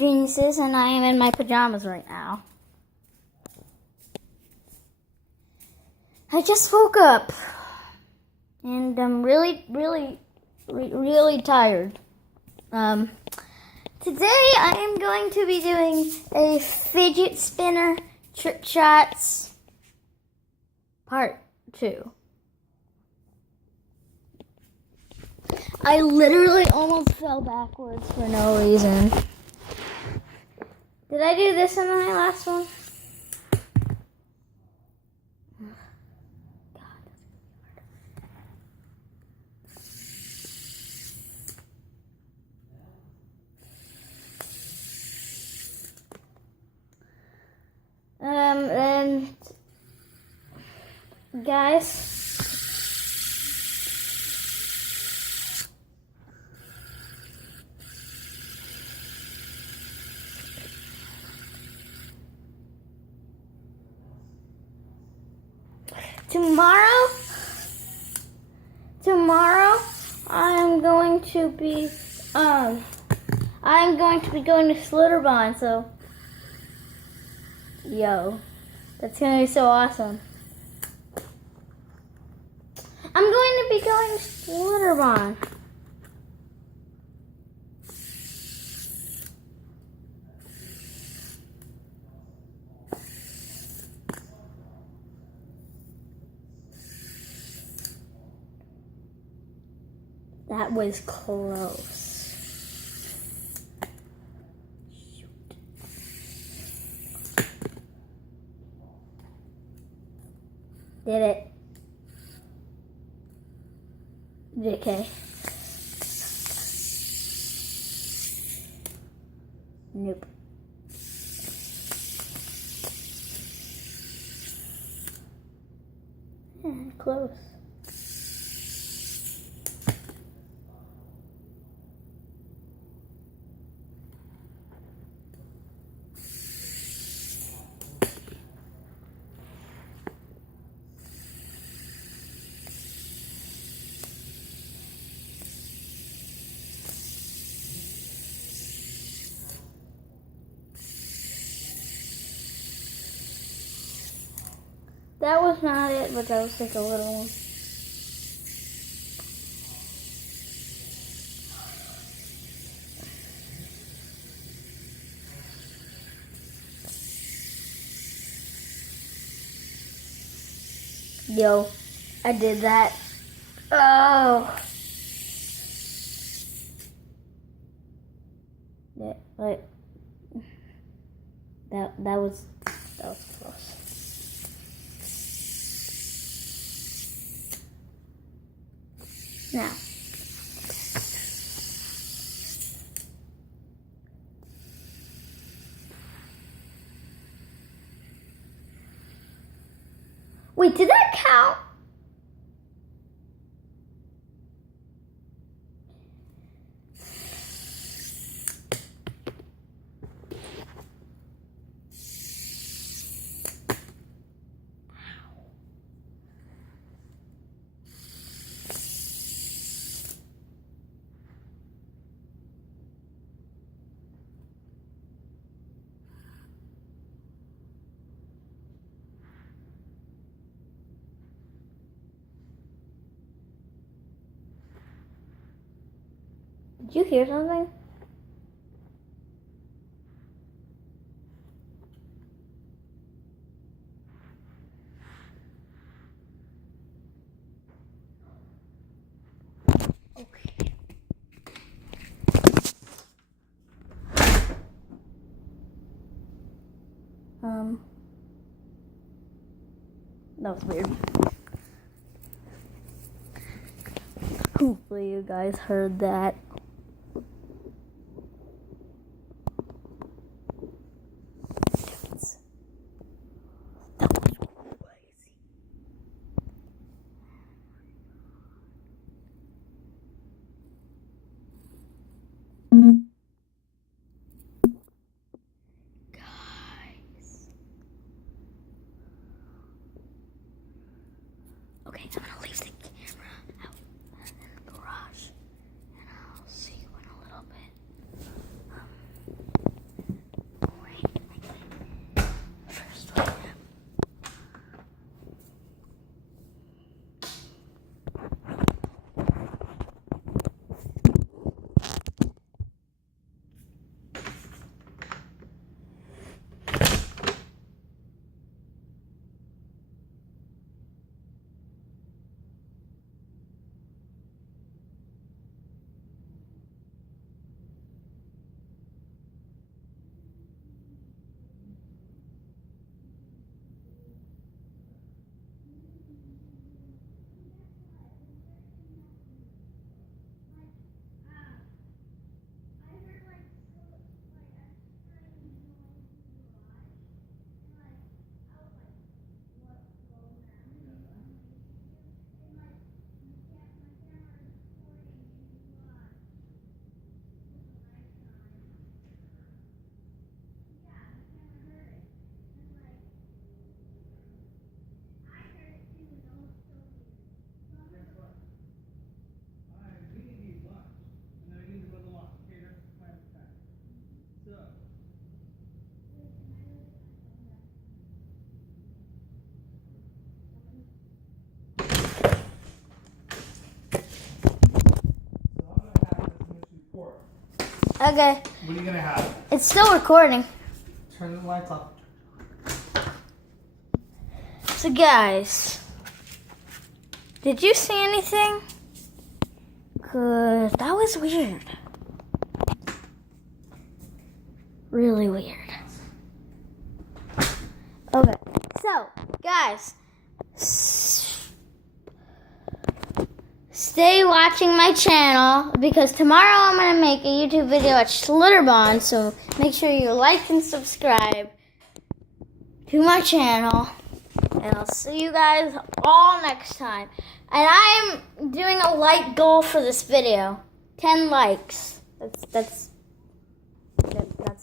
Geniuses, and I am in my pajamas right now. I just woke up, and I'm really tired. Today I am going to be doing a fidget spinner trick shots part 2. I literally almost fell backwards for no reason. Did I do this in my last one? And guys, tomorrow I'm going to be going to Slitterbond, so yo, that's gonna be so awesome. I'm going to be going to Slitterbond. That was close. Did it. JK. Nope. Close. That was not it, but that was like a little one. Yo, I did that. Oh. Yeah, like that was close. Now, wait, did that count? Did you hear something? Okay. That was weird. Hopefully you guys heard that. Okay, so I'm gonna leave the camera out in the garage, and I'll see you in a little bit. Okay. What are you gonna have? It's still recording. Turn the lights off. So guys, did you see anything? Good. That was weird. Really weird. Okay. So, guys, stay watching my channel because tomorrow I'm going to make a YouTube video at Schlitterbahn. So make sure you like and subscribe to my channel. And I'll see you guys all next time. And I'm doing a like goal for this video. 10 likes. That's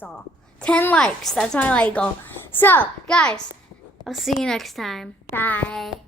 all. 10 likes. That's my like goal. So, guys, I'll see you next time. Bye.